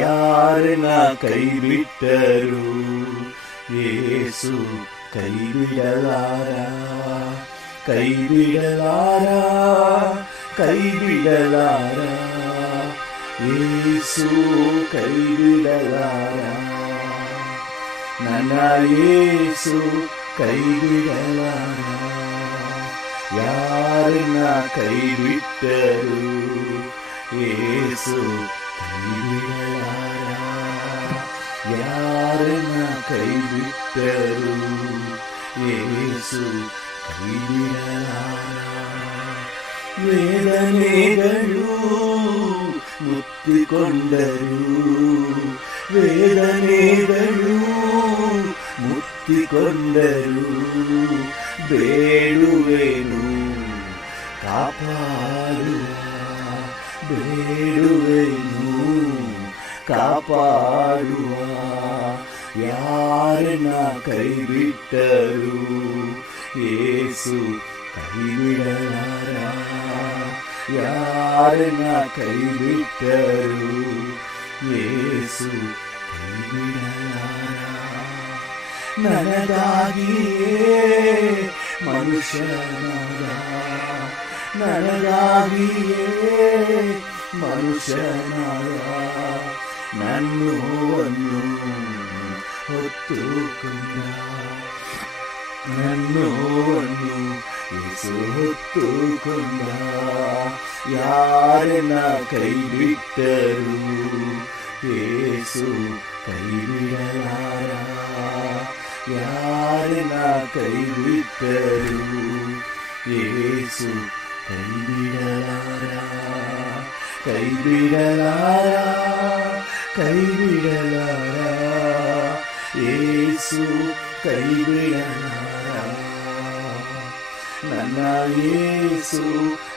ಯಾರನ್ನ ಕೈ ಬಿಟ್ಟರು ಯೇಸು ಕೈ ಬಿಡಲಾರ, ಕೈ ಬಿಡಲಾರ, ಕೈ ಬಿಡಲಾರ, ಯೇಸು ಕೈ ಬಿಡಲಾರ, ನನ್ನ ಯೇಸು ಕೈ ಬಿಡಲಾರ. ಯಾರನ್ನ ಕೈ ಬಿಟ್ಟರು ಯೇಸು ಕೈ ಬಿಡಲಾರ, ಯಾರನ್ನ ಕೈ ಬಿಟ್ಟರು ಯೇಸು ಕೈ ಬಿಡಲಾರ. ವೇದನೆಗಳು ಮುತ್ತಿಕೊಂಡರು, ವೇದನೆಗಳು ಮುತ್ತಿಕೊಂಡರು, ಬೇಡುವೆನು ಕಾಪಾಡುವ, ಬೇಡುವೆನು ಕಾಪಾಡುವ. ಯಾರನ್ನ ಕೈ ಬಿಟ್ಟರು ಯೇಸು ಕೈ ಬಿಡಲಾರ, ಯಾರನ್ನ ಕೈ ಬಿಟ್ಟರು ಯೇಸು ಕೈ ಬಿಡಲಾರ. ನನಗಾಗಿಯೇ ಮನುಷ್ಯನಾದ, ನನಗಾಗಿಯೇ ಮನುಷ್ಯನಾದ, ನನ್ನೋವನ್ನು ಹೊತ್ತುಕೊಂಡ, ನನ್ನೋವನ್ನು ಯೇಸು ಹೊತ್ತುಕೊಂಡ. ಯಾರನ್ನ ಕೈ ಬಿಟ್ಟರು ಯೇಸು ಕೈ ಬಿಡಲಾರ, ಯಾರನ್ನ ಕೈ ಬಿಟ್ಟರು ಯೇಸು ಕೈ ಬಿಡಲಾರ, ಕೈ ಬಿಡಲಾರ, ಕೈ ಬಿಡಲಾರ, ಯೇಸು ಕೈ ಬಿಡಲಾರ, ನನ್ನ ಯೇಸು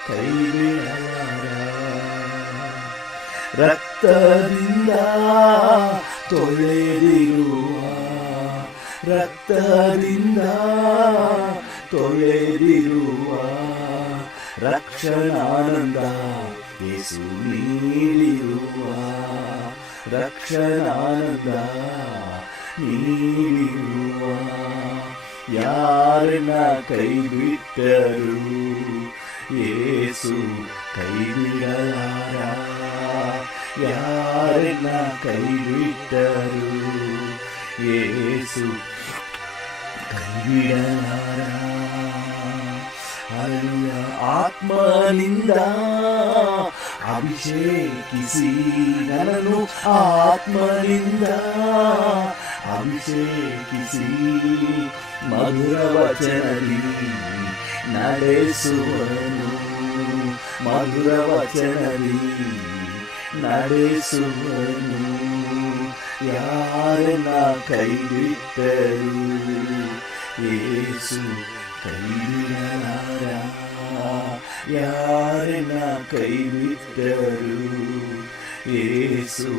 ಕೈ ಬಿಡಲಾರ. ರಕ್ತದಿಂದ ತೊಳೆದಿರುವ, ರಕ್ತದಿಂದ ತೊಳೆದಿರುವ ರಕ್ಷಣಾನಂದ ಯೇಸು ನೀಡಿರುವ, ರಕ್ಷಣಾನಂದ ನೀಡಿರುವ. ಯಾರನ್ನ ಕೈ ಬಿಟ್ಟರು ಯೇಸು ಕೈ ಬಿಡಲಾರ, ಯಾರನ್ನ ಕೈ ಬಿಟ್ಟರು ಯೇಸು ಕೈ ಬಿಡಲಾರ. ಆತ್ಮನಿಂದ ಅಭಿಷೇಕಿಸಿ ನನ್ನನ್ನು, ಆತ್ಮನಿಂದ ಅಭಿಷೇಕಿಸಿ ಮಧುರ ವಚನದಿ ನಡೆಸುವನು, ಮಧುರ ವಚನದಿ ನಡೆಸುವನು. ಯಾರನ್ನ ಕೈ ಬಿಟ್ಟರು ಯೇಸು ಕೈ ಬಿಡಲಾರ, ಯಾರನ್ನ ಕೈ ಬಿಟ್ಟರು ಯೇಸು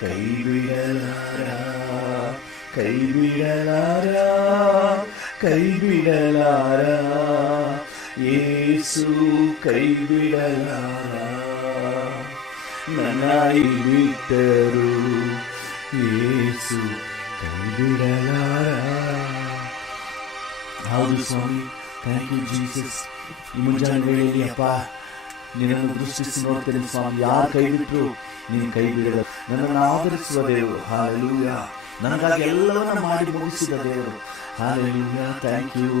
ಕೈ ಬಿಡಲಾರ, ಕೈ ಬಿಡಲಾರ, ಕೈ ಬಿಡಲಾರ, ಯೇಸು ಕೈ ಬಿಡಲಾರ. ನನ್ನ ಬಿಟ್ಟರು ಯೇಸು ಕೈ ಬಿಡಲಾರ. ಹೌದು ಸ್ವಾಮಿ, ಥ್ಯಾಂಕ್ ಯು ಜೀಸಸ್. ಈ ಮುಂಜಾನೆ ವೇಳೆಯಲ್ಲಿ ಅಪ್ಪ ನಿನ್ನನ್ನು ದೃಷ್ಟಿಸಿ ನೋಡ್ತೇನೆ ಸ್ವಾಮಿ. ಯಾರು ಕೈ ಬಿಟ್ಟರು ನೀನು ಕೈ ಬಿಡಲ್ಲ. ನನ್ನನ್ನು ಆಧರಿಸುವ ದೇವರು. ಹಾಲೆಲೂಯಾ. ನನಗಾಗಿ ಎಲ್ಲವನ್ನ ಮಾಡಿ ಮುಗಿಸಿದ ದೇವರು. Hallelujah. Thank you,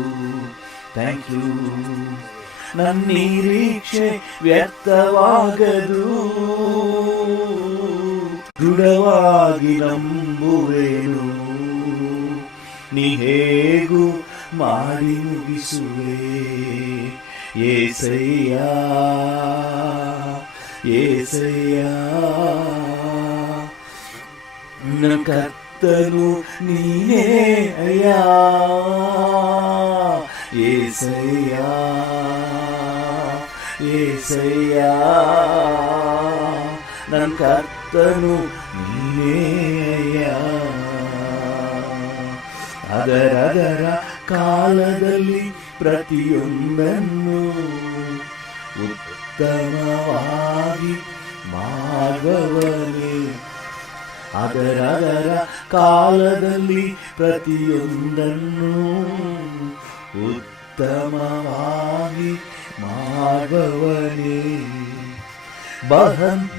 thank you. ನನ್ನ ನಿರೀಕ್ಷೆ ವ್ಯರ್ಥವಾಗದು, ದೃಢವಾಗಿ ನಂಬುವೆನು. ನೀ ಹೇಗೂ ಮಾಡಿ ಮುಗಿಸುವೆ ಏಸಯ್ಯ, ಏಸಯ್ಯ. ನನ್ನ ಕರ್ತನು ನೀನೇ ಅಯ್ಯ, ಏಸಯ್ಯ, ಏಸಯ್ಯ. ನನ್ನ ಕರ್ತನು ನೀನೇ ಅಯ್ಯ. ಅದರ ಕಾಲದಲ್ಲಿ ಪ್ರತಿಯೊಂದನ್ನು ಉತ್ತಮವಾಗಿ ಮಾಡುವವನೇ, ಅದರದರ ಕಾಲದಲ್ಲಿ ಪ್ರತಿಯೊಂದನ್ನು ಉತ್ತಮವಾಗಿ ಮಾಡುವವನೇ.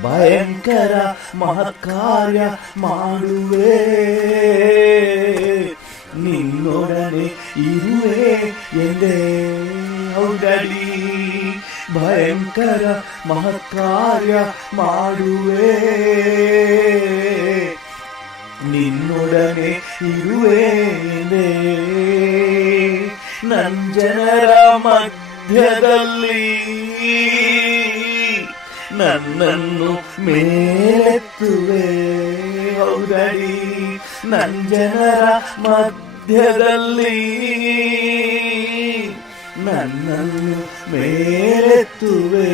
ಭಯಂಕರ ಮಹತ್ಕಾರ್ಯ ಮಾಡುವೆ, ನಿನ್ನೊಡನೆ ಇರುವೆ ಎಂದೇ. ಹೌದಡಿ, ಭಯಂಕರ ಮಹತ್ಕಾರ್ಯ ಮಾಡುವೆ, ನಿನ್ನೊಡನೆ ಇರುವೆ ಎಂದೇ. ನನ್ನ ಜನರ ಮಧ್ಯದಲ್ಲಿ ನನ್ನನ್ನು ಮೇಲೆತ್ತುವೆ. ಹೌದಡಿ, ನನ್ನ ಜನರ ಮಧ್ಯದಲ್ಲಿ ನನ್ನನ್ನು ಮೇಲೆತ್ತುವೆ.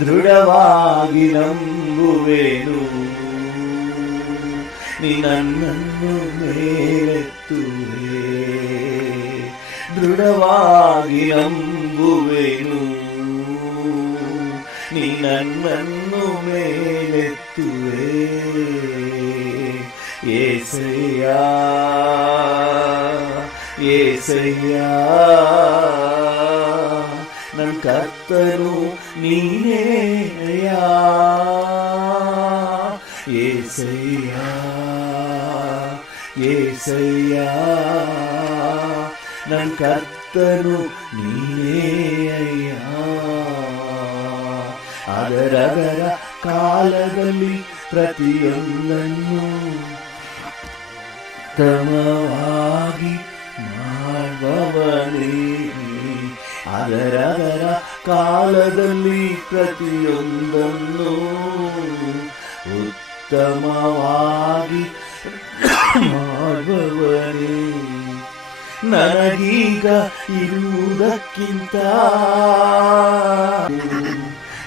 ದೃಢವಾಗಿ ನಂಬುವೆನು, ನೀ ನನ್ನನ್ನು ಮೇಲೆತ್ತುವೆ. ದೃಢವಾಗಿ ನಂಬುವೆನು, ನೀ ನನ್ನನ್ನು ಮೇಲೆತ್ತುವೆ. యేసయ్య యేసయ్య ನನ್ನ ಕರ್ತನು ನೀನೇ ಅಯ್ಯಾ. యేసయ్య యేసయ్య ನನ್ನ ಕರ್ತನು ನೀನೇ ಅಯ್ಯಾ. ಅದರದರ ಕಾಲದಲ್ಲಿ ಪ್ರತಿಯೊಂದನ್ನು ಉತ್ತಮವಾಗಿ ಮಾಡುವವನೇ. ಅದರದರ ಕಾಲದಲ್ಲಿ ಪ್ರತಿಯೊಂದನ್ನು ಉತ್ತಮವಾಗಿ ಮಾಡುವವನೇ. ನನಗೀಗ ಇರುವುದಕ್ಕಿಂತ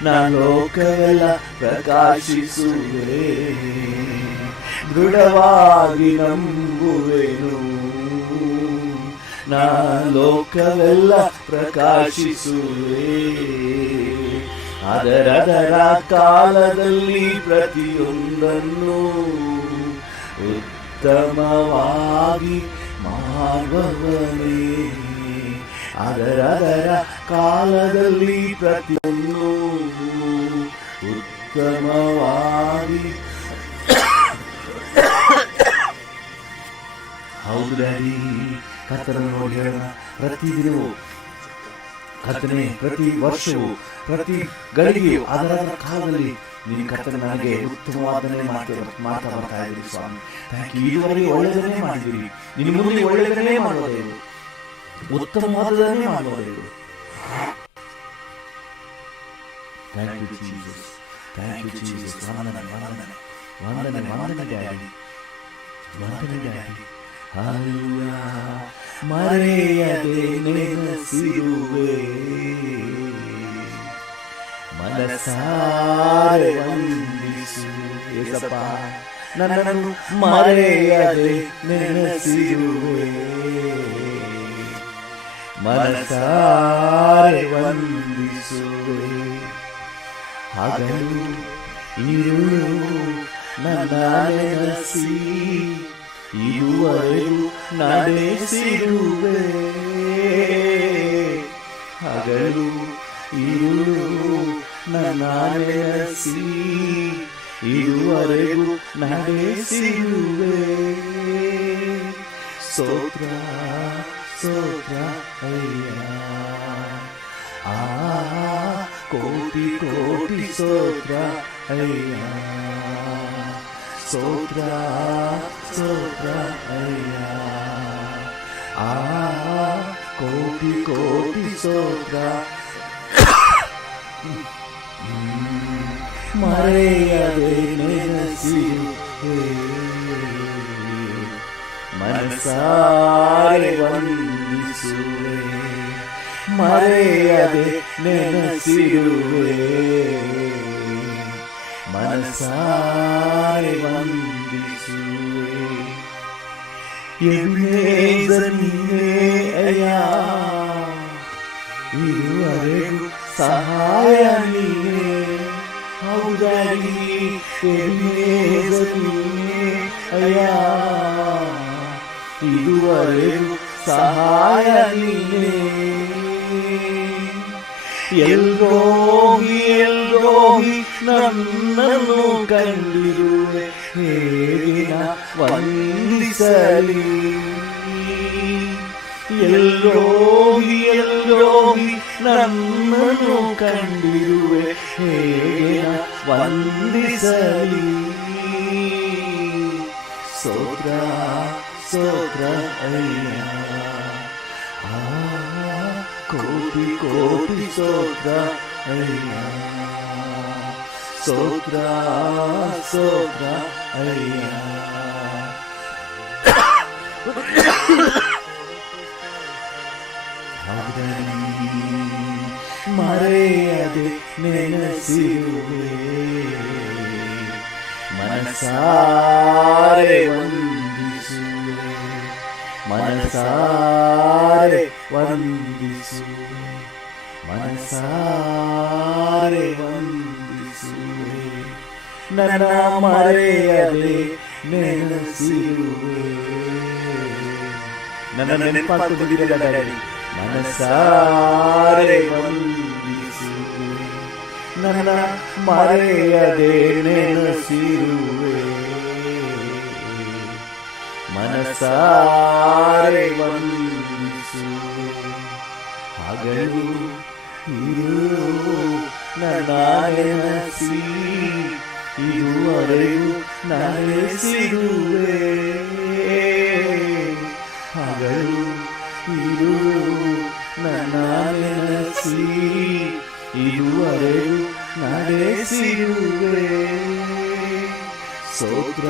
ನಾ ಲೋಕವೆಲ್ಲ ಪ್ರಕಾಶಿಸುವೆ. ದೃಢವಾಗಿ ನಂಬುವೆನು, ನಾ ಲೋಕವೆಲ್ಲ ಪ್ರಕಾಶಿಸುವೆ. ಅದರದರ ಕಾಲದಲ್ಲಿ ಪ್ರತಿಯೊಂದನ್ನು ಉತ್ತಮವಾಗಿ ಮಾಡುವವನೇ. ಅದರದರ ಕಾಲದಲ್ಲಿ ಪ್ರತಿಯೊಂದು ಉತ್ತಮವಾಗಿ. ಹೌದು ಡ್ಯಾಡಿ, ಕರ್ತನನ್ನು ನೋಡಿ ಹೇಳೋಣ. ಪ್ರತಿದಿನವೂ ಕರ್ತನೆ, ಪ್ರತಿ ವರ್ಷವೂ ಪ್ರತಿ ಗಳಿಗೆಯೂ ಅದರ ಕಾಲದಲ್ಲಿ ನಿನ್ನ ಕರ್ತನೆ ನನಗೆ ಉತ್ತಮವಾದನ್ನೇ ಮಾಡ್ತಾ ಬರ್ತಾ ಇದ್ದೀರಿ ಸ್ವಾಮಿ. Thank you. ಇದುವರೆಗೆ ಒಳ್ಳೆಯದನ್ನೇ ಮಾಡಿದ್ದೀರಿ, ನಿನ್ನ ಮುಂದೆ ಒಳ್ಳೆಯದನ್ನೇ ಮಾಡುವುದೇ, ಉತ್ತಮವಾದನ್ನೇ ಮಾಡುವುದೇ. Thank you Jesus, thank you Jesus. ವಂದನೆ ವಂದನೆ ವಂದನೆ ವಂದನೆ ಡ್ಯಾಡಿ, ವಂದನೆ ಡ್ಯಾಡಿ. ಹಲ್ಲೆಲೂಯಾ. ಮರೆಯದೆ ನೆನೆಸಿರುವೆ, ಮನಸಾರೆ ವಂದಿಸು. ಏಸಪ್ಪ, ನನ್ನನ್ನು ಮರೆಯದೆ ನೆನೆಸಿರುವೆ, ಮನಸಾರೆ ವಂದಿಸುವೆ. ಹಗಲು ಇರುಳು ನನ್ನ ನೆನೆಸಿ ಇದುವರೆಗೂ ನಡೆಸಿರುವೆ. ಹಗಲು ಇರುಳು ನನ್ನ ನೆನೆಸಿ ಇದುವರೆಗೂ ನಡೆಸಿರುವೆ. ಸ್ತೋತ್ರ ಸ್ತೋತ್ರ ಅಯ್ಯ. ಆ ಕೋಟಿ ಕೋಟಿ ಸ್ತೋತ್ರ ಅಯ್ಯ. ಸ್ತೋತ್ರ ಸ್ತೋತ್ರ ಅಯ್ಯ. ಆ ಕೋಟಿ ಕೋಟಿ ಸ್ತೋತ್ರ. ಮರೆಯದೆ ನೆನೆಸಿರುವೆ, ಮನಸಾರೆ ವಂದಿಸುವೆ. ಮರೆಯದೆ ನೆನೆಸಿರುವೆ, ಮನಸಾರೆ ವಂದಿಸುವೆ. ಎಬೇನೆಜರ್ ನೀನೇ ಅಯ್ಯಾ, ಇದುವರೆಗೂ ಸಹಾಯ ನೀನೇ. ಹೌದ ಡ್ಯಾಡಿ ಅಯ್ಯ, ಇದುವರೆಗೂ ಸಹಾಯ ನೀನೇ. ಎಲ್ರೋಗಿ ಎಲ್ರೋಗಿ ನನ್ನನ್ನು ಕಂಡಿರುವೆ, ಹೇಗಿನ ವಂದಿಸಲಿ. ಎಲ್ರೋಗಿ ಎಲ್ರೋಗಿ ನನ್ನನ್ನು ಕಂಡಿರುವೆ, ಹೇಗಿನ ವಂದಿಸಲಿ. ಸ್ತೋತ್ರ ಸ್ತೋತ್ರ ಅಯ್ಯ, ಕೋಟಿ ಕೋಟಿ ಸ್ತೋತ್ರ ಅಯ್ಯ, ಸ್ತೋತ್ರ ಸ್ತೋತ್ರ ಅಯ್ಯ. ಮರೆಯದೆ ನೆನೆಸಿರುವೆ, ಮನಸಾರೆ ವಂದಿಸುವೆ, ಮನಸಾರೆ ವಂದಿಸುವೆ, ಮನಸಾರೆ ವಂದಿಸುವೆ. ನನ್ನ ಮರೆಯದೆ ನೆನೆಸಿರುವೆ. ನನ್ನ ನೆನಪಾಗ್ತಿದ್ದೀರಲ್ಲ ಡ್ಯಾಡಿ, ಮನಸಾರೆ ವಂದಿಸುವೆ, ನನ್ನ ಮರೆಯದೆ ನೆನೆಸಿರುವೆ, ಮನಸಾರೆ ವಂದಿಸುವೆ. ಹಗಲು ಇರು ನನ್ನ ನೆನಸಿ, ಇದುವರೆಗೂ ನಡೆಸಿರುವೆ. ಹಗಲು ಇರು ನನ್ನ ನೆನಸಿ, ಇದುವರೆಗೂ ನಡೆಸಿರುವೆ. ಸ್ತೋತ್ರ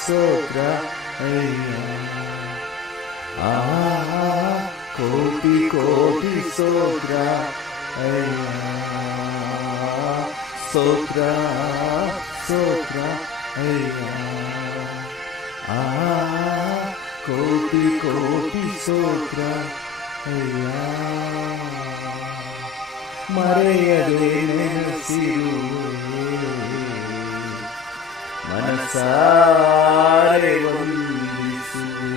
ಸ್ತೋತ್ರ ಅಯ್ಯ, ಕೋಟಿ ಕೋಟಿ ಸ್ತೋತ್ರ ಅಯ್ಯ, ಸ್ತೋತ್ರ ಸ್ತೋತ್ರ ಅಯ್ಯ, ಕೋಟಿ ಕೋಟಿ ಸ್ತೋತ್ರ ಅಯ್ಯ. ಮರೆಯದೆ ನೆನೆಸಿರುವೆ, ಮನಸಾರೆ ವಂದಿಸುವೆ,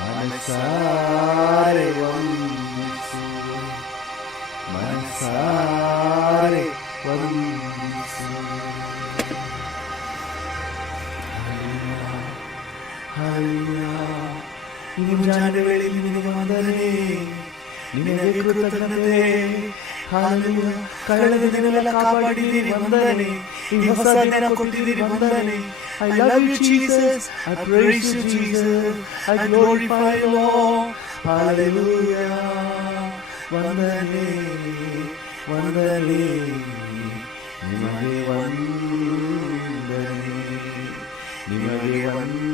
ಮನಸಾರೆ ವಂದಿಸುವೆ, ಮನಸಾರೆ ವಂದಿಸುವೆ. ಈ ಮುಂಜಾನೆ ವೇಳೆಯಲ್ಲಿ ನಿನಗೆ ವಂದನೆ, ನಿನಗೆ ಕೃತಜ್ಞತೆ. ಹಾಲೆಲೂಯಾ. ಕಳೆದ ದಿನವೆಲ್ಲ ಕಾಪಾಡಿದ್ದೀರಿ, ವಂದನೆ. ಈ ಹೊಸ ದಿನ ಕೊಟ್ಟಿದ್ದೀರಿ, ವಂದನೆ. I love you Jesus, I praise you Jesus, I glorify you Lord. Hallelujah. ವಂದನೆ ವಂದನೆ ನಿಮಗೆ ವಂದನೆ, ನಿಮಗೆ ವಂದನೆ,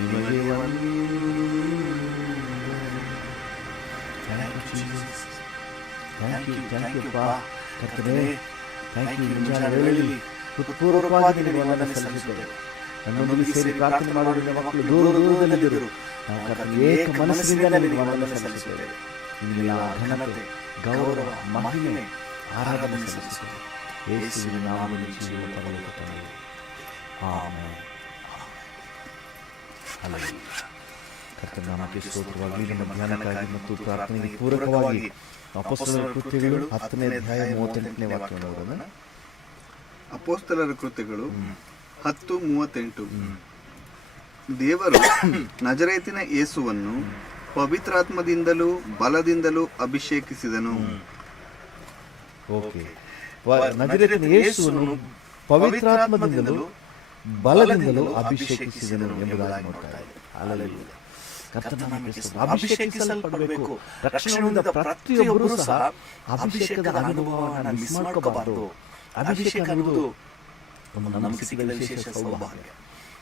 ನಿಮಗೆ ವಂದನೆ. Thank you Jesus, thank you ಅಪ್ಪ ಕರ್ತನೇ, ಥ್ಯಾಂಕ್ ಯು. ಮುಂಜಾನೆ ವೇಳೆಯಲ್ಲಿ ಹೃತ್ಪೂರ್ವಕವಾಗಿ ನಿಮಗೆ ವಂದನೆ ಸಲ್ಲಿಸುತ್ತೇವೆ. ನನ್ನೊಂದಿಗೆ ಸೇರಿ ಪ್ರಾರ್ಥನೆ ಮಾಡುವುದರಿಂದ ಮಕ್ಕಳು ದೂರ ದೂರದಲ್ಲಿದ್ದರು ನಾವು ಕರ್ತನ ಏಕ ಮನಸ್ಸಿನಿಂದ ನಿಮಗೆ ವಂದನೆ ಸಲ್ಲಿಸುತ್ತೇವೆ. ನಿಮಗೆಲ್ಲ ಘನತೆ, ಗೌರವ, ಮಹಿಮೆ, ಆರಾಧನೆ ಸಲ್ಲಿಸುತ್ತೇವೆ. ಯೇಸುವಿನ ನಾಮದಲ್ಲಿ ಜೀವ ಪರಲೋಕದಲ್ಲಿ ಆಮೆನ್. ಹಲ್ಲೆಲೂಯಾ. ಕರ್ತನ ನಾಮಕ್ಕೆ ಸ್ತೋತ್ರವಾಗಿ. ನಮ್ಮ ಧ್ಯಾನಕ್ಕಾಗಿ ಮತ್ತು ಪ್ರಾರ್ಥನೆಗೆ ಪೂರಕವಾಗಿ ಅಪೊಸ್ತಲರ ಕೃತ್ಯಗಳು 10ನೇ ಅಧ್ಯಾಯ 38ನೇ ವಾಕ್ಯವನ್ನು ಓದೋಣ. ಅಪೊಸ್ತಲರ ಕೃತ್ಯಗಳು 10:38. ದೇವರು ನಜರೇತಿನ ಯೇಸುವನ್ನು ಪವಿತ್ರಾತ್ಮದಿಂದಲೂ ಬಲದಿಂದಲೂ ಅಭಿಷೇಕಿಸಿದನು. ಓಕೆ, ನಜರೇತಿನ ಯೇಸುವನ್ನು ಪವಿತ್ರಾತ್ಮದಿಂದಲೂ ಬಲದಿಂದಲೂ ಅಭಿಷೇಕಿಸಿದನು ಎಂಬುದಾಗಿ ನೋಡ್ತಾ ಇದ್ದೀವಿ. ಹಲ್ಲೆಲೂಯಾ. ಕರ್ತನ ನಾಮಕ್ಕೆ ಅಭಿಷೇಕಿಸಲ್ಪಡಬೇಕು. ರಕ್ಷಣೆಯಿಂದ ಪ್ರತಿಯೊಬ್ಬರೂ ಸಹ ಅಭಿಷೇಕದ ಅನುಭವವನ್ನು ಮಿಸ್ ಮಾಡ್ಕೋಬಾರದು. ಅಭಿಷೇಕ ಅನ್ನುವುದು ನಮಗೆ ಸಿಗದ ವಿಶೇಷ ಸೌಭಾಗ್ಯ.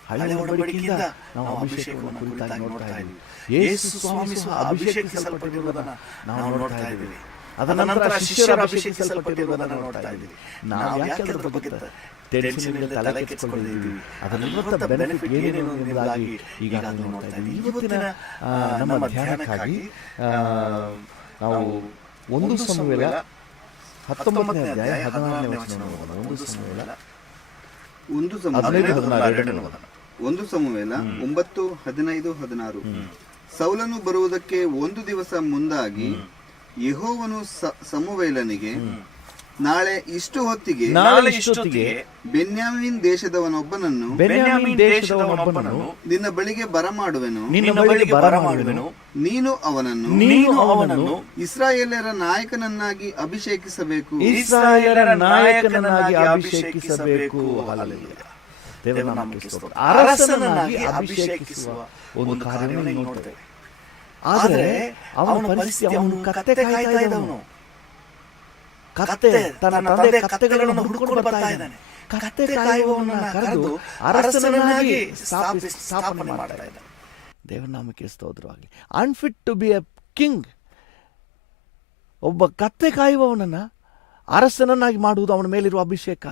ಹಳೆ ಒಡಂಬಡಿಕೆಯಿಂದ ನಾವು ಅಭಿಷೇಕವನ್ನು ಕುರಿತಾಗಿ ನೋಡ್ತಾ ಇದ್ದೀವಿ. ಯೇಸು ಸ್ವಾಮಿ ಸಹ ಅಭಿಷೇಕಿಸಲ್ಪಟ್ಟಿರುವುದನ್ನು ನಾವು ನೋಡ್ತಾ ಇದ್ದೀವಿ. ಅದರ ನಂತರ ಶಿಷ್ಯರು ಅಭಿಷೇಕಿಸಲ್ಪಟ್ಟಿರುವುದನ್ನು ನೋಡ್ತಾ ಇದ್ದೀವಿ. ನಾವು ಯಾಕೆ ಅದರ ಬಗ್ಗೆ ಟೆನ್ಷನ್ ತಲೆ ಕೆಡಿಸಿಕೊಂಡಿದ್ದೀವಿ? ಅದರ ನಿವೃತ್ತ ಬೆನಿಫಿಟ್ ಏನೇನು ಎಂಬುದಾಗಿ ಈಗಾಗಲೇ ನೋಡ್ತಾ ಇದ್ದೀವಿ. ಇವತ್ತಿನ ನಮ್ಮ ಧ್ಯಾನಕ್ಕಾಗಿ ನಾವು 1 ಸಮುವೇಲ 19ನೇ ಅಧ್ಯಾಯ 16ನೇ ವಚನ ನೋಡೋಣ. 1 ಸಮುವೇಲ ಒಂದು ಸಮುವೇಲ 15:16 ನೋಡೋಣ. 1 ಸಮುವೇಲ 9:15-16. ಸೌಲನು ಬರುವುದಕ್ಕೆ ಒಂದು ದಿವಸ ಮುಂದಾಗಿ ಯೆಹೋವನು ಸಮುವೇಲನಿಗೆ, ನಾಳೆ ಇಷ್ಟು ಹೊತ್ತಿಗೆ ಬೆನ್ಯಾಮೀನ್ ದೇಶದವನೊಬ್ಬನನ್ನು ನಿನ್ನ ಬಳಿಗೆ ಬರಮಾಡುವೆನು. ನೀನು ಅವನನ್ನು ಇಸ್ರಾಯೇಲರ ನಾಯಕನನ್ನಾಗಿ ಅಭಿಷೇಕಿಸಬೇಕು. ಅರಸನನ್ನಾಗಿ ಅಭಿಷೇಕಿಸುವ ಒಂದು ಕಾರ್ಯವನ್ನು ನೋಡ್ತೇವೆ. ಆದರೆ ಅವನ ಪರಿಸ್ಥಿತಿ, ಅವನು ಕತ್ತೆ ಕಾಯ್ತಾ ಇದ್ದವನು. ಕತ್ತೆ ತನ್ನ ತಂದೆ ಕತ್ತೆಗಳನ್ನು ಹುಡುಕೊಂಡು ಬರ್ತಾ ಇದ್ದಾನೆ. ಕತ್ತೆ ಕಾಯುವವನ್ನ ಕರೆದು ಅರಸನನ್ನಾಗಿ ಸ್ಥಾಪನೆ ಮಾಡ್ತಾ ಇದ್ದಾನೆ. ದೇವರ ನಾಮಕ್ಕೆ ಸ್ತೋತ್ರವಾಗಲಿ. Unfit to be a king, ಒಬ್ಬ ಕತ್ತೆ ಕಾಯುವವನನ್ನ ಅರಸನನ್ನಾಗಿ ಮಾಡುವುದು ಅವನ ಮೇಲಿರುವ ಅಭಿಷೇಕ.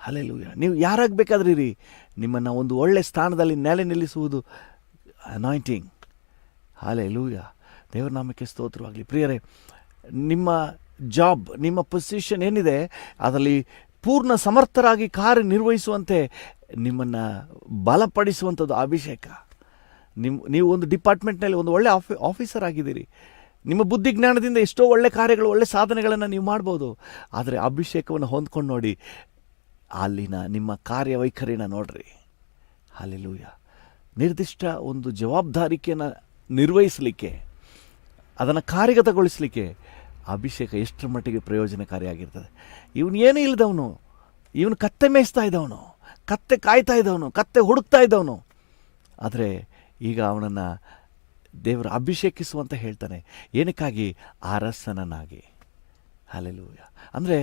ಹಲ್ಲೆಲೂಯಾ. ನೀವು ಯಾರಾಗಬೇಕಾದ್ರೆ ಇರಿ, ನಿಮ್ಮನ್ನು ಒಂದು ಒಳ್ಳೆ ಸ್ಥಾನದಲ್ಲಿ ನೆಲೆ ನಿಲ್ಲಿಸುವುದು ಅನಾಯಿಂಟಿಂಗ್. ಹಲ್ಲೆಲೂಯಾ. ದೇವರ ನಾಮಕ್ಕೆ ಸ್ತೋತ್ರವಾಗಲಿ. ಪ್ರಿಯರೇ, ನಿಮ್ಮ ಜಾಬ್, ನಿಮ್ಮ ಪೊಸಿಷನ್ ಏನಿದೆ ಅದರಲ್ಲಿ ಪೂರ್ಣ ಸಮರ್ಥರಾಗಿ ಕಾರ್ಯನಿರ್ವಹಿಸುವಂತೆ ನಿಮ್ಮನ್ನು ಬಲಪಡಿಸುವಂಥದ್ದು ಅಭಿಷೇಕ. ನೀವು ಒಂದು ಡಿಪಾರ್ಟ್ಮೆಂಟ್ನಲ್ಲಿ ಒಂದು ಒಳ್ಳೆ ಆಫೀಸರ್ ಆಗಿದ್ದೀರಿ. ನಿಮ್ಮ ಬುದ್ಧಿ ಜ್ಞಾನದಿಂದ ಎಷ್ಟೋ ಒಳ್ಳೆ ಕಾರ್ಯಗಳು, ಒಳ್ಳೆ ಸಾಧನೆಗಳನ್ನು ನೀವು ಮಾಡ್ಬೋದು. ಆದರೆ ಅಭಿಷೇಕವನ್ನು ಹೊಂದ್ಕೊಂಡು ನೋಡಿ, ಅಲ್ಲಿನ ನಿಮ್ಮ ಕಾರ್ಯವೈಖರಿನ ನೋಡ್ರಿ. ಹಲ್ಲೆಲೂಯಾ. ನಿರ್ದಿಷ್ಟ ಒಂದು ಜವಾಬ್ದಾರಿಕೆಯನ್ನು ನಿರ್ವಹಿಸಲಿಕ್ಕೆ, ಅದನ್ನು ಕಾರ್ಯಗತಗೊಳಿಸಲಿಕ್ಕೆ ಅಭಿಷೇಕ ಎಷ್ಟರ ಮಟ್ಟಿಗೆ ಪ್ರಯೋಜನಕಾರಿಯಾಗಿರ್ತದೆ. ಇವನು ಏನೂ ಇಲ್ಲದವನು, ಇವನು ಕತ್ತೆ ಮೇಯಿಸ್ತಾ ಇದ್ದವನು, ಕತ್ತೆ ಕಾಯ್ತಾ ಇದ್ದವನು, ಕತ್ತೆ ಹುಡುಕ್ತಾ ಇದ್ದವನು. ಆದರೆ ಈಗ ಅವನನ್ನು ದೇವರು ಅಭಿಷೇಕಿಸುವಂತ ಹೇಳ್ತಾನೆ. ಏನಕ್ಕಾಗಿ? ಅರಸನನ್ನಾಗಿ. ಹಲ್ಲೆಲೂಯಾ. ಅಂದರೆ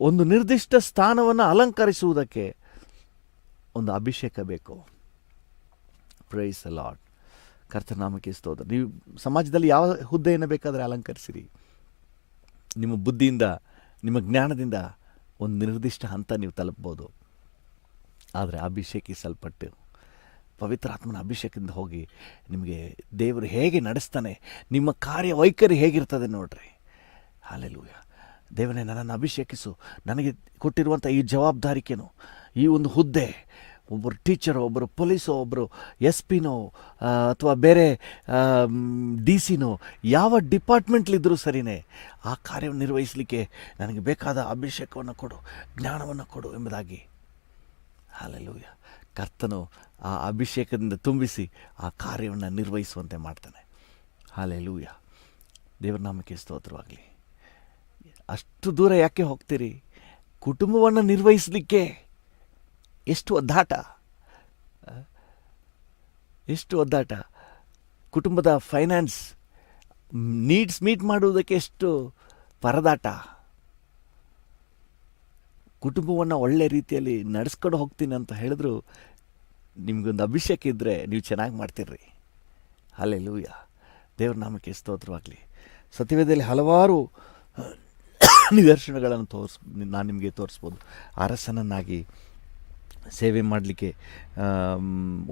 ಒಂದು ನಿರ್ದಿಷ್ಟ ಸ್ಥಾನವನ್ನು ಅಲಂಕರಿಸುವುದಕ್ಕೆ ಒಂದು ಅಭಿಷೇಕ ಬೇಕು. Praise the lord. ಕರ್ತನ ನಾಮಕ್ಕೆ ಸ್ತೋತ್ರ. ನೀವು ಸಮಾಜದಲ್ಲಿ ಯಾವ ಹುದ್ದೆಯನ್ನು ಬೇಕಾದರೆ ಅಲಂಕರಿಸಿರಿ. ನಿಮ್ಮ ಬುದ್ಧಿಯಿಂದ, ನಿಮ್ಮ ಜ್ಞಾನದಿಂದ ಒಂದು ನಿರ್ದಿಷ್ಟ ಹಂತ ನೀವು ತಲುಪ್ಬೋದು. ಆದರೆ ಅಭಿಷೇಕಿಸಲ್ಪಟ್ಟು ಪವಿತ್ರಾತ್ಮನ ಅಭಿಷೇಕದಿಂದ ಹೋಗಿ ನಿಮಗೆ ದೇವರು ಹೇಗೆ ನಡೆಸ್ತಾನೆ, ನಿಮ್ಮ ಕಾರ್ಯವೈಖರಿ ಹೇಗಿರ್ತದೆ ನೋಡ್ರಿ. ಹಲ್ಲೆಲೂಯಾ. ದೇವನೇ, ನನ್ನನ್ನು ಅಭಿಷೇಕಿಸು. ನನಗೆ ಕೊಟ್ಟಿರುವಂಥ ಈ ಜವಾಬ್ದಾರಿಕೆನೋ, ಈ ಒಂದು ಹುದ್ದೆ, ಒಬ್ಬರು ಟೀಚರೋ, ಒಬ್ಬರು ಪೊಲೀಸೋ, ಒಬ್ಬರು SP ನೋ ಅಥವಾ ಬೇರೆ DC ನೋ, ಯಾವ ಡಿಪಾರ್ಟ್ಮೆಂಟ್ಲಿದ್ದರೂ ಸರಿಯೇ, ಆ ಕಾರ್ಯವನ್ನು ನಿರ್ವಹಿಸಲಿಕ್ಕೆ ನನಗೆ ಬೇಕಾದ ಅಭಿಷೇಕವನ್ನು ಕೊಡು, ಜ್ಞಾನವನ್ನು ಕೊಡು ಎಂಬುದಾಗಿ. ಹಲ್ಲೆಲೂಯಾ. ಕರ್ತನು ಆ ಅಭಿಷೇಕದಿಂದ ತುಂಬಿಸಿ ಆ ಕಾರ್ಯವನ್ನು ನಿರ್ವಹಿಸುವಂತೆ ಮಾಡ್ತಾನೆ. ಹಲ್ಲೆಲೂಯಾ. ದೇವರ ನಾಮಕ್ಕೆ ಸ್ತೋತ್ರವಾಗಲಿ. ಅಷ್ಟು ದೂರ ಯಾಕೆ ಹೋಗ್ತೀರಿ? ಕುಟುಂಬವನ್ನು ನಿರ್ವಹಿಸಲಿಕ್ಕೆ ಎಷ್ಟು ಒದ್ದಾಟ, ಎಷ್ಟು ಒದ್ದಾಟ. ಕುಟುಂಬದ ಫೈನಾನ್ಸ್ ನೀಡ್ಸ್ ಮೀಟ್ ಮಾಡುವುದಕ್ಕೆ ಎಷ್ಟು ಪರದಾಟ. ಕುಟುಂಬವನ್ನು ಒಳ್ಳೆ ರೀತಿಯಲ್ಲಿ ನಡೆಸ್ಕೊಂಡು ಹೋಗ್ತೀನಿ ಅಂತ ಹೇಳಿದ್ರು, ನಿಮಗೊಂದು ಅಭಿಷೇಕ ಇದ್ದರೆ ನೀವು ಚೆನ್ನಾಗಿ ಮಾಡ್ತೀರ್ರಿ. ಹಲ್ಲೆಲೂಯಾ. ದೇವ್ರ ನಾಮಕ್ಕೆ ಸ್ತೋತ್ರವಾಗಲಿ. ಸತ್ಯವೇದದಲ್ಲಿ ಹಲವಾರು ನಿದರ್ಶನಗಳನ್ನು ನಾನು ನಿಮಗೆ ತೋರಿಸ್ಬೋದು. ಅರಸನನ್ನಾಗಿ ಸೇವೆ ಮಾಡಲಿಕ್ಕೆ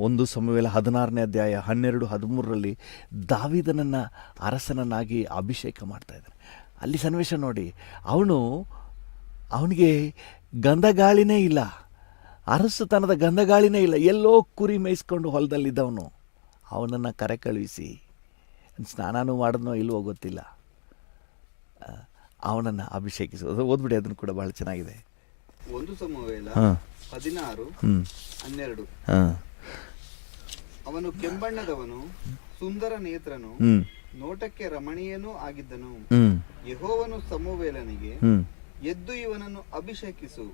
1 ಸಮುವೇಲ 16ನೇ ಅಧ್ಯಾಯ 12-13ರಲ್ಲಿ ದಾವೀದನನ್ನು ಅರಸನನ್ನಾಗಿ ಅಭಿಷೇಕ ಮಾಡ್ತಾ ಇದ್ದಾನೆ. ಅಲ್ಲಿ ಸನ್ನಿವೇಶ ನೋಡಿ. ಅವನಿಗೆ ಗಂಧಗಾಳಿನೇ ಇಲ್ಲ, ಅರಸುತನದ ಗಂಧಗಾಳಿನೇ ಇಲ್ಲ. ಎಲ್ಲೋ ಕುರಿ ಮೇಯಿಸ್ಕೊಂಡು ಹೊಲದಲ್ಲಿದ್ದವನು. ಅವನನ್ನು ಕರೆ ಕಳುಹಿಸಿ, ಸ್ನಾನನೂ ಮಾಡಿದ್ನೋ ಇಲ್ವೋ ಗೊತ್ತಿಲ್ಲ, ಅವನನ್ನು ಅಭಿಷೇಕಿಸೋದು. ಓದ್ಬಿಡಿ, ಅದನ್ನು ಕೂಡ ಬಹಳ ಚೆನ್ನಾಗಿದೆ. 1 ಸಮುವೇಲ 16:12. ಅವನು ಕೆಂಬಣ್ಣದವನು, ಸುಂದರ ನೇತ್ರನು, ನೋಟಕ್ಕೆ ರಮಣೀಯನೂ ಆಗಿದ್ದನು. ಯೆಹೋವನು ಸಮುವೇಲನಿಗೆ, ಎದ್ದು ಇವನನ್ನು ಅಭಿಷೇಕಿಸು,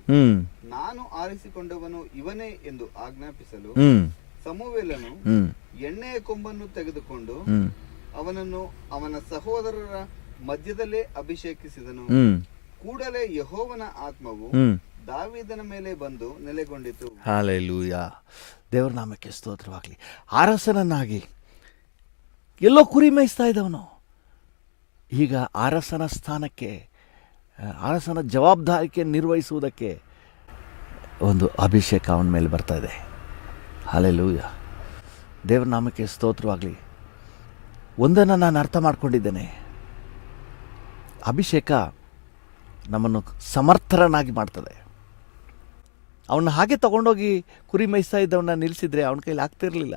ನಾನು ಆರಿಸಿಕೊಂಡವನು ಇವನೇ ಎಂದು ಆಜ್ಞಾಪಿಸಲು, ಸಮುವೇಲನು ಎಣ್ಣೆಯ ಕೊಂಬನ್ನು ತೆಗೆದುಕೊಂಡು ಅವನನ್ನು ಅವನ ಸಹೋದರರ ಮಧ್ಯದಲ್ಲೇ ಅಭಿಷೇಕಿಸಿದನು. ಕೂಡಲೇ ಯೆಹೋವನ ಆತ್ಮವು ದಾವೀದನ ಮೇಲೆ ಬಂದು ನೆಲೆಗೊಂಡಿತು. ಹಲ್ಲೆಲೂಯಾ. ದೇವರ ನಾಮಕ್ಕೆ ಸ್ತೋತ್ರವಾಗಲಿ. ಅರಸನನ್ನಾಗಿ ಎಲ್ಲೋ ಕುರಿ ಮೇಯಿಸ್ತಾ ಇದ್ದವನು ಈಗ ಅರಸನ ಸ್ಥಾನಕ್ಕೆ, ಅರಸನ ಜವಾಬ್ದಾರಿಕೆ ನಿರ್ವಹಿಸುವುದಕ್ಕೆ ಒಂದು ಅಭಿಷೇಕ ಅವನ ಮೇಲೆ ಬರ್ತಾ ಇದೆ. ಹಲ್ಲೆಲೂಯಾ. ದೇವರ ನಾಮಕ್ಕೆ ಸ್ತೋತ್ರವಾಗಲಿ. ಒಂದನ್ನು ನಾನು ಅರ್ಥ ಮಾಡ್ಕೊಂಡಿದ್ದೇನೆ. ಅಭಿಷೇಕ ನಮ್ಮನ್ನು ಸಮರ್ಥರನ್ನಾಗಿ ಮಾಡ್ತದೆ. ಅವನ್ನ ಹಾಗೆ ತಗೊಂಡೋಗಿ ಕುರಿ ಮೇಯಿಸ್ತಾ ಇದ್ದವನ್ನ ನಿಲ್ಲಿಸಿದ್ರೆ ಅವನ ಕೈಲಿ ಆಗ್ತಿರಲಿಲ್ಲ.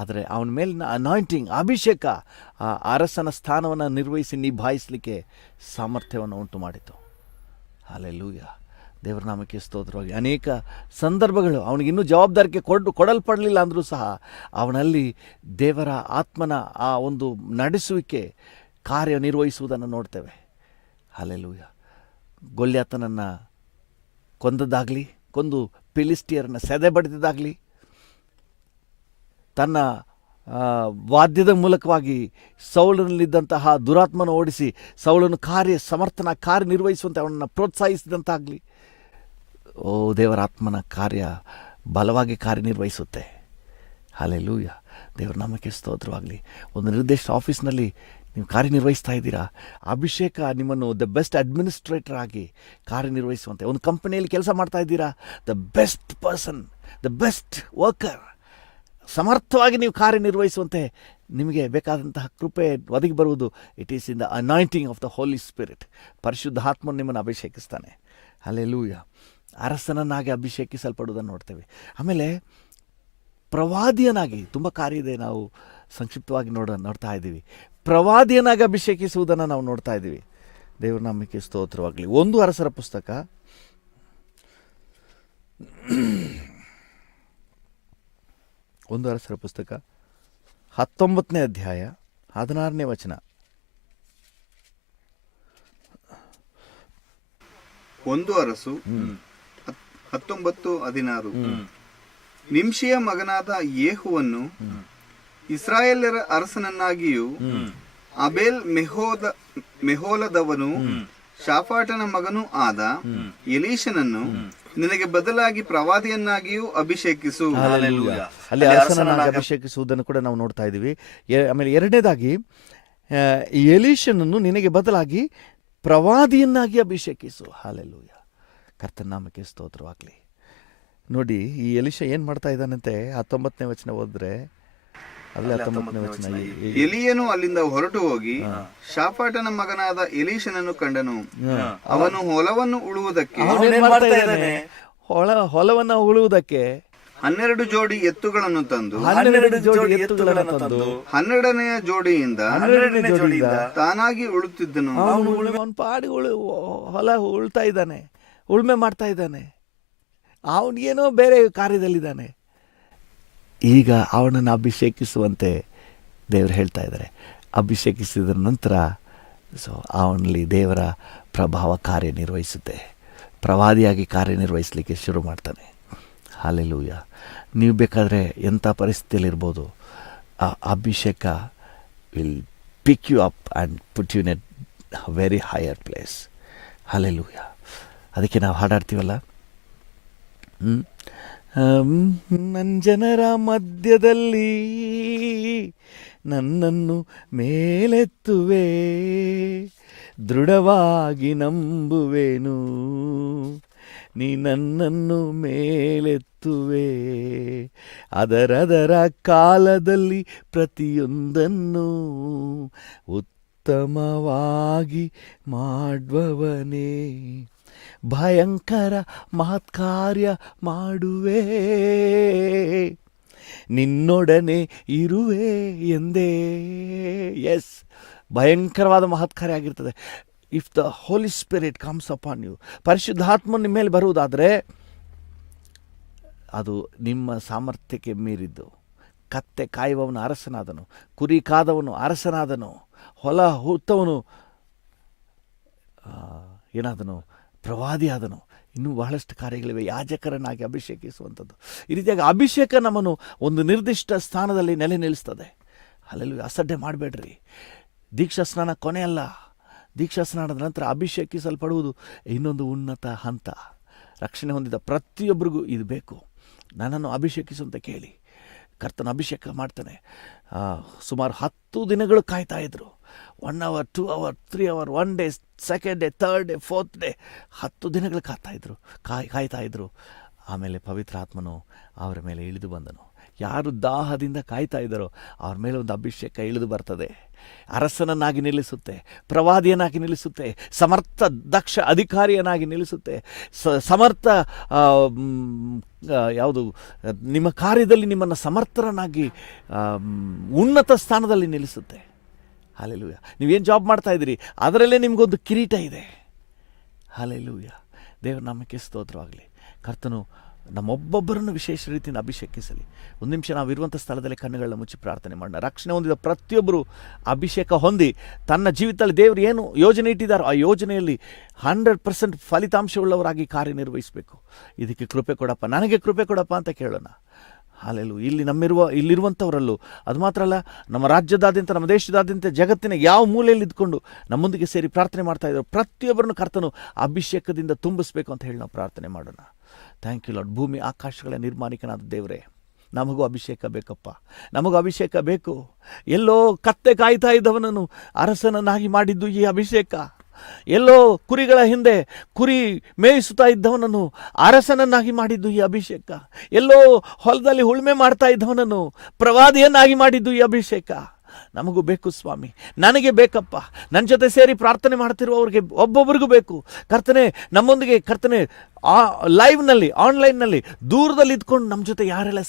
ಆದರೆ ಅವನ ಮೇಲಿನ ಅನಾಯಿಂಟಿಂಗ್, ಅಭಿಷೇಕ ಆ ಅರಸನ ಸ್ಥಾನವನ್ನು ನಿರ್ವಹಿಸಿ ನಿಭಾಯಿಸಲಿಕ್ಕೆ ಸಾಮರ್ಥ್ಯವನ್ನು ಉಂಟು ಮಾಡಿತು. ಹಲ್ಲೆಲೂಯ. ದೇವರ ನಾಮಕ್ಕೆ ಸ್ತೋತ್ರವಾಗಿ ಅನೇಕ ಸಂದರ್ಭಗಳು ಅವನಿಗಿನ್ನೂ ಜವಾಬ್ದಾರಿಕೆ ಕೊಡಲ್ಪಡಲಿಲ್ಲ ಅಂದರೂ ಸಹ ಅವನಲ್ಲಿ ದೇವರ ಆತ್ಮನ ಆ ಒಂದು ನಡೆಸುವಿಕೆ ಕಾರ್ಯನಿರ್ವಹಿಸುವುದನ್ನು ನೋಡ್ತೇವೆ. ಹಲ್ಲೆಲೂಯ. ಗೊಲ್ಯಾತನನ್ನು ಕೊಂದದ್ದಾಗಲಿ, ಕೊಂದು ಫಿಲಿಸ್ಟಿಯರನ್ನು ಸೆದೆ ಬಡಿದಿದ್ದಾಗಲಿ, ತನ್ನ ವಾದ್ಯದ ಮೂಲಕವಾಗಿ ಸೌಲನಲ್ಲಿದ್ದಂತಹ ದುರಾತ್ಮನ ಓಡಿಸಿ ಸೌಲನು ಕಾರ್ಯನಿರ್ವಹಿಸುವಂತೆ ಅವನನ್ನು ಪ್ರೋತ್ಸಾಹಿಸಿದಂತಾಗಲಿ, ಓ ದೇವರ ಆತ್ಮನ ಕಾರ್ಯ ಬಲವಾಗಿ ಕಾರ್ಯನಿರ್ವಹಿಸುತ್ತೆ. ಹಲ್ಲೆಲೂಯ. ದೇವರ ನಾಮಕ್ಕೆ ಸ್ತೋತ್ರವಾಗಲಿ. ಒಂದು ನಿರ್ದಿಷ್ಟ ಆಫೀಸ್ನಲ್ಲಿ ನೀವು ಕಾರ್ಯನಿರ್ವಹಿಸ್ತಾ ಇದ್ದೀರಾ, ಅಭಿಷೇಕ ನಿಮ್ಮನ್ನು ದ ಬೆಸ್ಟ್ ಅಡ್ಮಿನಿಸ್ಟ್ರೇಟರ್ ಆಗಿ ಕಾರ್ಯನಿರ್ವಹಿಸುವಂತೆ. ಒಂದು ಕಂಪನಿಯಲ್ಲಿ ಕೆಲಸ ಮಾಡ್ತಾ ಇದ್ದೀರಾ, the best person, the best worker, ಸಮರ್ಥವಾಗಿ ನೀವು ಕಾರ್ಯನಿರ್ವಹಿಸುವಂತೆ ನಿಮಗೆ ಬೇಕಾದಂತಹ ಕೃಪೆ ಒದಗಿ ಬರುವುದು. It is in the anointing of the holy spirit. ಪರಿಶುದ್ಧಾತ್ಮನು ನಿಮ್ಮನ್ನು ಅಭಿಷೇಕಿಸ್ತಾನೆ. ಹಲ್ಲೆಲೂಯ. ಅರಸನನ್ನಾಗಿ ಅಭಿಷೇಕಿಸಲ್ಪಡುವುದನ್ನು ನೋಡ್ತೇವೆ. ಆಮೇಲೆ ಪ್ರವಾದಿಯನಾಗಿ, ತುಂಬ ಕಾರ್ಯ ಇದೆ, ನಾವು ಸಂಕ್ಷಿಪ್ತವಾಗಿ ನೋಡ್ತಾ ಇದ್ದೀವಿ. ಪ್ರವಾದಿಯನಾಗಿ ಅಭಿಷೇಕಿಸುವುದನ್ನು ನಾವು ನೋಡ್ತಾ ಇದ್ದೀವಿ. ದೇವರ ನಾಮಕ್ಕೆ ಸ್ತೋತ್ರವಾಗಲಿ. 1 ಅರಸರ ಪುಸ್ತಕ 19ನೇ ಅಧ್ಯಾಯ 16ನೇ ವಚನ. 1 ಅರಸು 19:16. ನಿಮ್ಷಿಯ ಮಗನಾದ ಯೇಹುವನ್ನು ಇಸ್ರಾಯೇಲರ ಅರಸನನ್ನಾಗಿಯೂ ಅಬೇಲ್ ಮೆಹೋಲದವನು ಶಾಫಾಟನ ಮಗನೂ ಆದ ಎಲೀಷನನ್ನು ನಿನಗೆ ಬದಲಾಗಿ ಪ್ರವಾದಿಯನ್ನಾಗಿಯೂ ಅಭಿಷೇಕಿಸು. ಅಲ್ಲಿ ಅರಸನನ್ನಾಗಿ ಅಭಿಷೇಕಿಸುವುದನ್ನು ಕೂಡ ನಾವು ನೋಡ್ತಾ ಇದ್ದೀವಿ. ಆಮೇಲೆ 2ನೇದಾಗಿ ಎಲೀಷನನ್ನು ನಿನಗೆ ಬದಲಾಗಿ ಪ್ರವಾದಿಯನ್ನಾಗಿ ಅಭಿಷೇಕಿಸು. ಹಲ್ಲೆಲೂಯ. ಕರ್ತನ ನಾಮಕ್ಕೆ ಸ್ತೋತ್ರವಾಗಲಿ. ನೋಡಿ, ಈ ಎಲೀಷ ಏನು ಮಾಡ್ತಾ ಇದ್ದಾನಂತೆ, 19ನೇ ವಚನ ಓದಿದ್ರೆ, ಅಲ್ಲೇ 19ನೇ ವಚನ. ಎಲಿಯನು ಅಲ್ಲಿಂದ ಹೊರಟು ಹೋಗಿ ಶಾಫಾಟನ ಮಗನಾದ ಎಲೀಷನನ್ನು ಕಂಡನು. ಅವನು ಹೊಲವನ್ನು ಉಳುವುದಕ್ಕೆ ಹೊಲವನ್ನು ಉಳುವುದಕ್ಕೆ 12 ಜೋಡಿ ಎತ್ತುಗಳನ್ನು ತಂದು 12ನೇ ಜೋಡಿಯಿಂದ ತಾನಾಗಿ ಉಳುತ್ತಿದ್ದನು. ಅವನು ಪಾಡಿ ಹೊಲ ಉಳ್ತಾ ಇದ್ದಾನೆ, ಉಳುಮೆ ಮಾಡ್ತಾ ಇದ್ದಾನೆ, ಅವನಿಗೇನೋ ಬೇರೆ ಕಾರ್ಯದಲ್ಲಿದ್ದಾನೆ. ಈಗ ಅವನನ್ನು ಅಭಿಷೇಕಿಸುವಂತೆ ದೇವರು ಹೇಳ್ತಾ ಇದ್ದಾರೆ. ಅಭಿಷೇಕಿಸಿದ ನಂತರ ಅವನಲ್ಲಿ ದೇವರ ಪ್ರಭಾವ ಕಾರ್ಯನಿರ್ವಹಿಸುತ್ತೆ. ಪ್ರವಾದಿಯಾಗಿ ಕಾರ್ಯನಿರ್ವಹಿಸಲಿಕ್ಕೆ ಶುರು ಮಾಡ್ತಾನೆ. ಹಲ್ಲೆಲೂಯ. ನೀವು ಬೇಕಾದರೆ ಎಂಥ ಪರಿಸ್ಥಿತಿಯಲ್ಲಿರ್ಬೋದು, ಆ ಅಭಿಷೇಕ will pick you up and put you in a very higher place. Hallelujah. ಅದಕ್ಕೆ ನಾವು ಹಾಡಾಡ್ತೀವಲ್ಲ, ನನ್ನ ಜನರ ಮಧ್ಯದಲ್ಲಿ ನನ್ನನ್ನು ಮೇಲೆತ್ತುವೆ, ದೃಢವಾಗಿ ನಂಬುವೆನು, ನೀ ನನ್ನನ್ನು ಮೇಲೆತ್ತುವೆ, ಅದರದರ ಕಾಲದಲ್ಲಿ ಪ್ರತಿಯೊಂದನ್ನು ಉತ್ತಮವಾಗಿ ಮಾಡುವವನೇ, ಭಯಂಕರ ಮಹತ್ಕಾರ್ಯ ಮಾಡುವೆ, ನಿನ್ನೊಡನೆ ಇರುವೆ ಎಂದೇ. ಎಸ್, ಭಯಂಕರವಾದ ಮಹತ್ಕಾರ್ಯ ಆಗಿರ್ತದೆ. If the holy spirit comes upon you, ಪರಿಶುದ್ಧಾತ್ಮ ನಿಮ್ಮ ಮೇಲೆ ಬರುವುದಾದರೆ ಅದು ನಿಮ್ಮ ಸಾಮರ್ಥ್ಯಕ್ಕೆ ಮೀರಿದ್ದು. ಕತ್ತೆ ಕಾಯುವವನು ಅರಸನಾದನು, ಕುರಿ ಕಾದವನು ಅರಸನಾದನು, ಹೊಲ ಹುತ್ತವನು ಏನಾದನು, ಪ್ರವಾದಿಯಾದನು. ಇನ್ನೂ ಬಹಳಷ್ಟು ಕಾರ್ಯಗಳಿವೆ. ಯಾಜಕರನ್ನಾಗಿ ಅಭಿಷೇಕಿಸುವಂಥದ್ದು. ಈ ರೀತಿಯಾಗಿ ಅಭಿಷೇಕ ನಮ್ಮನ್ನು ಒಂದು ನಿರ್ದಿಷ್ಟ ಸ್ಥಾನದಲ್ಲಿ ನೆಲೆ ನಿಲ್ಲಿಸ್ತದೆ. ಅಲ್ಲೆಲ್ಲೂ ಅಸಡ್ಡೆ ಮಾಡಬೇಡ್ರಿ. ದೀಕ್ಷಾ ಸ್ನಾನ ಕೊನೆಯಲ್ಲ. ದೀಕ್ಷಾ ಸ್ನಾನದ ನಂತರ ಅಭಿಷೇಕಿಸಲ್ಪಡುವುದು ಇನ್ನೊಂದು ಉನ್ನತ ಹಂತ. ರಕ್ಷಣೆ ಹೊಂದಿದ ಪ್ರತಿಯೊಬ್ಬರಿಗೂ ಇದು ಬೇಕು. ನನ್ನನ್ನು ಅಭಿಷೇಕಿಸುವಂತ ಕೇಳಿ, ಕರ್ತನ ಅಭಿಷೇಕ ಮಾಡ್ತಾನೆ. ಸುಮಾರು 10 ದಿನಗಳು ಕಾಯ್ತಾ ಇದ್ರು. 1 hour, 2 hour, 3 hour, 1 day, 2nd day, 3rd day, 4th day, 10 ದಿನಗಳು ಕಾಯ್ತಾ ಇದ್ರು. ಆಮೇಲೆ ಪವಿತ್ರ ಆತ್ಮನು ಅವರ ಮೇಲೆ ಇಳಿದು ಬಂದನು. ಯಾರು ದಾಹದಿಂದ ಕಾಯ್ತಾ ಇದ್ದಾರೋ ಅವ್ರ ಮೇಲೆ ಒಂದು ಅಭಿಷೇಕ ಇಳಿದು ಬರ್ತದೆ. ಅರಸನನ್ನಾಗಿ ನಿಲ್ಲಿಸುತ್ತೆ, ಪ್ರವಾದಿಯನ್ನಾಗಿ ನಿಲ್ಲಿಸುತ್ತೆ, ಸಮರ್ಥ ದಕ್ಷ ಅಧಿಕಾರಿಯನ್ನಾಗಿ ನಿಲ್ಲಿಸುತ್ತೆ, ಸಮರ್ಥ ಯಾವುದು ನಿಮ್ಮ ಕಾರ್ಯದಲ್ಲಿ ನಿಮ್ಮನ್ನು ಸಮರ್ಥರನ್ನಾಗಿ ಉನ್ನತ ಸ್ಥಾನದಲ್ಲಿ ನಿಲ್ಲಿಸುತ್ತೆ. ಹಲ್ಲೆಲೂಯಾ. ನೀವೇನು ಜಾಬ್ ಮಾಡ್ತಾಯಿದ್ದೀರಿ ಅದರಲ್ಲೇ ನಿಮಗೊಂದು ಕಿರೀಟ ಇದೆ. ಹಲ್ಲೆಲೂಯಾ. ದೇವರ ನಾಮಕ್ಕೆ ಸ್ತೋತ್ರವಾಗಲಿ. ಕರ್ತನು ನಮ್ಮೊಬ್ಬೊಬ್ಬರನ್ನು ವಿಶೇಷ ರೀತಿಯಿಂದ ಅಭಿಷೇಕಿಸಲಿ. ಒಂದು ನಿಮಿಷ ನಾವಿರುವಂಥ ಸ್ಥಳದಲ್ಲಿ ಕಣ್ಣುಗಳನ್ನ ಮುಚ್ಚಿ ಪ್ರಾರ್ಥನೆ ಮಾಡೋಣ. ರಕ್ಷಣೆ ಹೊಂದಿದ ಪ್ರತಿಯೊಬ್ಬರು ಅಭಿಷೇಕ ಹೊಂದಿ ತನ್ನ ಜೀವಿತದಲ್ಲಿ ದೇವರು ಏನು ಯೋಜನೆ ಇಟ್ಟಿದ್ದಾರೋ ಆ ಯೋಜನೆಯಲ್ಲಿ 100% ಫಲಿತಾಂಶವುಳ್ಳವರಾಗಿ ಕಾರ್ಯನಿರ್ವಹಿಸಬೇಕು. ಇದಕ್ಕೆ ಕೃಪೆ ಕೊಡಪ್ಪ, ನನಗೆ ಕೃಪೆ ಕೊಡಪ್ಪ ಅಂತ ಕೇಳೋಣ. ಹಾಲೆಲು ಇಲ್ಲಿರುವಂಥವರಲ್ಲೂ ಅದು ಮಾತ್ರ ಅಲ್ಲ, ನಮ್ಮ ರಾಜ್ಯದಾದ್ಯಂತ, ನಮ್ಮ ದೇಶದಾದ್ಯಂತ, ಜಗತ್ತಿನ ಯಾವ ಮೂಲೆಯಲ್ಲಿ ಇದ್ಕೊಂಡು ನಮ್ಮೊಂದಿಗೆ ಸೇರಿ ಪ್ರಾರ್ಥನೆ ಮಾಡ್ತಾ ಇದ್ರು ಪ್ರತಿಯೊಬ್ಬರನ್ನು ಕರ್ತನು ಅಭಿಷೇಕದಿಂದ ತುಂಬಿಸ್ಬೇಕು ಅಂತ ಹೇಳಿ ನಾವು ಪ್ರಾರ್ಥನೆ ಮಾಡೋಣ. Thank you Lord. ಭೂಮಿ ಆಕಾಶಗಳ ನಿರ್ಮಾಣಿಕನಾದ ದೇವರೇ, ನಮಗೂ ಅಭಿಷೇಕ ಬೇಕಪ್ಪ, ನಮಗೂ ಅಭಿಷೇಕ ಬೇಕು. ಎಲ್ಲೋ ಕತ್ತೆ ಕಾಯ್ತಾ ಇದ್ದವನನ್ನು ಅರಸನನ್ನಾಗಿ ಮಾಡಿದ್ದು ಈ ಅಭಿಷೇಕ. ಎಲ್ಲೋ ಕುರಿಗಳ ಹಿಂದೆ ಕುರಿ ಮೇಯಿಸುತ್ತಾ ಇದ್ದವನನ್ನು ಅರಸನನ್ನಾಗಿ ಮಾಡಿದ್ದು ಈ ಅಭಿಷೇಕ. ಎಲ್ಲೋ ಹೊಲದಲ್ಲಿ ಉಳುಮೆ ಮಾಡ್ತಾ ಇದ್ದವನನ್ನು ಪ್ರವಾದಿಯನ್ನಾಗಿ ಮಾಡಿದ್ದು ಈ ಅಭಿಷೇಕ. ನಮಗೂ ಬೇಕು ಸ್ವಾಮಿ, ನನಗೆ ಬೇಕಪ್ಪ. ನನ್ನ ಜೊತೆ ಸೇರಿ ಪ್ರಾರ್ಥನೆ ಮಾಡ್ತಿರುವವ್ರಿಗೆ ಒಬ್ಬೊಬ್ಬರಿಗೂ ಬೇಕು. ಕರ್ತನೆ, ನಮ್ಮೊಂದಿಗೆ ಕರ್ತನೆ ಲೈವ್ನಲ್ಲಿ, ಆನ್ಲೈನ್ನಲ್ಲಿ, ದೂರದಲ್ಲಿ ಇದ್ಕೊಂಡು ನಮ್ಮ ಜೊತೆ ಯಾರೆಲ್ಲ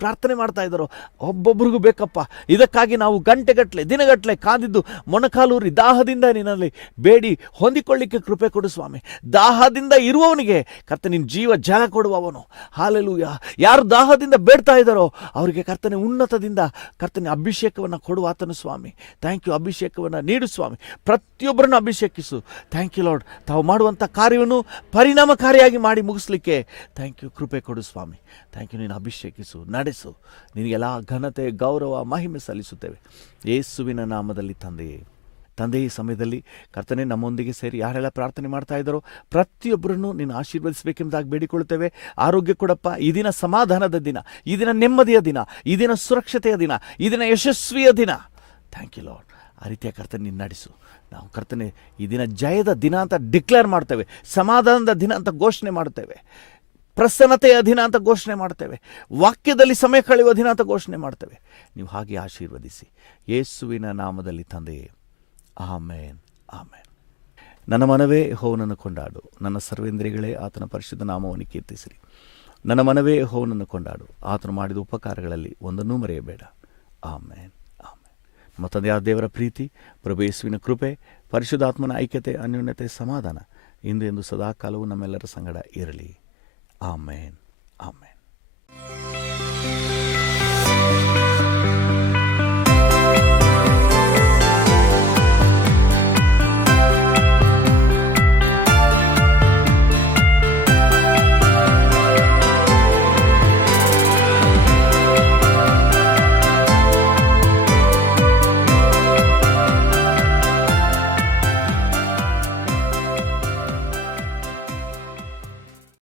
ಪ್ರಾರ್ಥನೆ ಮಾಡ್ತಾ ಇದ್ದಾರೋ ಒಬ್ಬೊಬ್ರಿಗೂ ಬೇಕಪ್ಪ. ಇದಕ್ಕಾಗಿ ನಾವು ಗಂಟೆಗಟ್ಟಲೆ, ದಿನಗಟ್ಟಲೆ ಕಾದಿದ್ದು ಮೊಣಕಾಲೂರಿ ದಾಹದಿಂದ ನಿನ್ನಲ್ಲಿ ಬೇಡಿ ಹೊಂದಿಕೊಳ್ಳಿಕ್ಕೆ ಕೃಪೆ ಕೊಡು ಸ್ವಾಮಿ. ದಾಹದಿಂದ ಇರುವವನಿಗೆ ಕರ್ತನೆ ನಿನ್ನ ಜೀವ ಜಲ ಕೊಡುವವನು. ಹಾಲೆಲೂಯಾ. ಯಾರು ದಾಹದಿಂದ ಬೇಡ್ತಾ ಇದ್ದಾರೋ ಅವರಿಗೆ ಕರ್ತನೆ ಉನ್ನತದಿಂದ ಕರ್ತನೆ ಅಭಿಷೇಕವನ್ನು ಕೊಡುವಾತನು ಸ್ವಾಮಿ. Thank you. ಅಭಿಷೇಕವನ್ನು ನೀಡು ಸ್ವಾಮಿ. ಪ್ರತಿಯೊಬ್ಬರನ್ನು ಅಭಿಷೇಕಿಸು. Thank you lord. ತಾವು ಮಾಡುವಂಥ ಕಾರ್ಯವನ್ನು ಪರಿಣಾಮಕಾರಿಯಾಗಿ ಮಾಡಿ ಮುಗಿಸ್ಲಿಕ್ಕೆ ಥ್ಯಾಂಕ್ ಯು. ಕೃಪೆ ಕೊಡು ಸ್ವಾಮಿ. Thank you. ನೀನು ಅಭಿಷೇಕಿಸು, ನಡೆಸು. ನಿನಗೆಲ್ಲ ಘನತೆ, ಗೌರವ, ಮಹಿಮೆ ಸಲ್ಲಿಸುತ್ತೇವೆ ಯೇಸುವಿನ ನಾಮದಲ್ಲಿ ತಂದೆ. ಈ ಸಮಯದಲ್ಲಿ ಕರ್ತನೆ ನಮ್ಮೊಂದಿಗೆ ಸೇರಿ ಯಾರೆಲ್ಲ ಪ್ರಾರ್ಥನೆ ಮಾಡ್ತಾ ಇದ್ದಾರೋ ಪ್ರತಿಯೊಬ್ಬರನ್ನು ನೀನು ಆಶೀರ್ವದಿಸಬೇಕೆಂಬುದಾಗಿ ಬೇಡಿಕೊಳ್ಳುತ್ತೇವೆ. ಆರೋಗ್ಯ ಕೊಡಪ್ಪ. ಈ ದಿನ ಸಮಾಧಾನದ ದಿನ, ಈ ದಿನ ನೆಮ್ಮದಿಯ ದಿನ, ಈ ದಿನ ಸುರಕ್ಷತೆಯ ದಿನ, ಈ ದಿನ ಯಶಸ್ವಿಯ ದಿನ. Thank you Lord. ಆ ರೀತಿಯ ಕರ್ತನೆ ನೀನು ನಡೆಸು. ನಾವು ಕರ್ತನೆ ಈ ದಿನ ಜಯದ ದಿನ ಅಂತ ಡಿಕ್ಲೇರ್ ಮಾಡ್ತೇವೆ, ಸಮಾಧಾನದ ದಿನ ಅಂತ ಘೋಷಣೆ ಮಾಡುತ್ತೇವೆ, ಪ್ರಸನ್ನತೆಯ ದಿನ ಅಂತ ಘೋಷಣೆ ಮಾಡ್ತೇವೆ, ವಾಕ್ಯದಲ್ಲಿ ಸಮಯ ಕಳೆಯುವ ದಿನ ಅಂತ ಘೋಷಣೆ ಮಾಡ್ತೇವೆ. ನೀವು ಹಾಗೆ ಆಶೀರ್ವದಿಸಿ ಯೇಸುವಿನ ನಾಮದಲ್ಲಿ ತಂದೆಯೇ. ಆಮೇನ್, ಆಮೇನ್. ನನ್ನ ಮನವೇ ಯೆಹೋವನನ್ನು ಕೊಂಡಾಡು, ನನ್ನ ಸರ್ವೇಂದ್ರಿಯಗಳೇ ಆತನ ಪರಿಶುದ್ಧ ನಾಮವನ್ನು ಕೀರ್ತಿಸಿರಿ. ನನ್ನ ಮನವೇ ಯೆಹೋವನನ್ನು ಕೊಂಡಾಡು, ಆತನು ಮಾಡಿದ ಉಪಕಾರಗಳಲ್ಲಿ ಒಂದನ್ನೂ ಮರೆಯಬೇಡ. ಆಮೇನ್, ಆಮೇನ್. ನಮ್ಮ ತಂದೆಯಾದ ದೇವರ ಪ್ರೀತಿ, ಪ್ರಭು ಯೇಸುವಿನ ಕೃಪೆ, ಪರಿಶುದ್ಧಾತ್ಮನ ಐಕ್ಯತೆ, ಅನ್ಯೋನ್ಯತೆ, ಸಮಾಧಾನ ಇಂದು ಎಂದು ಸದಾಕಾಲವೂ ನಮ್ಮೆಲ್ಲರ ಸಂಗಡ ಇರಲಿ. ಆಮೇನ್, ಆಮೇನ್.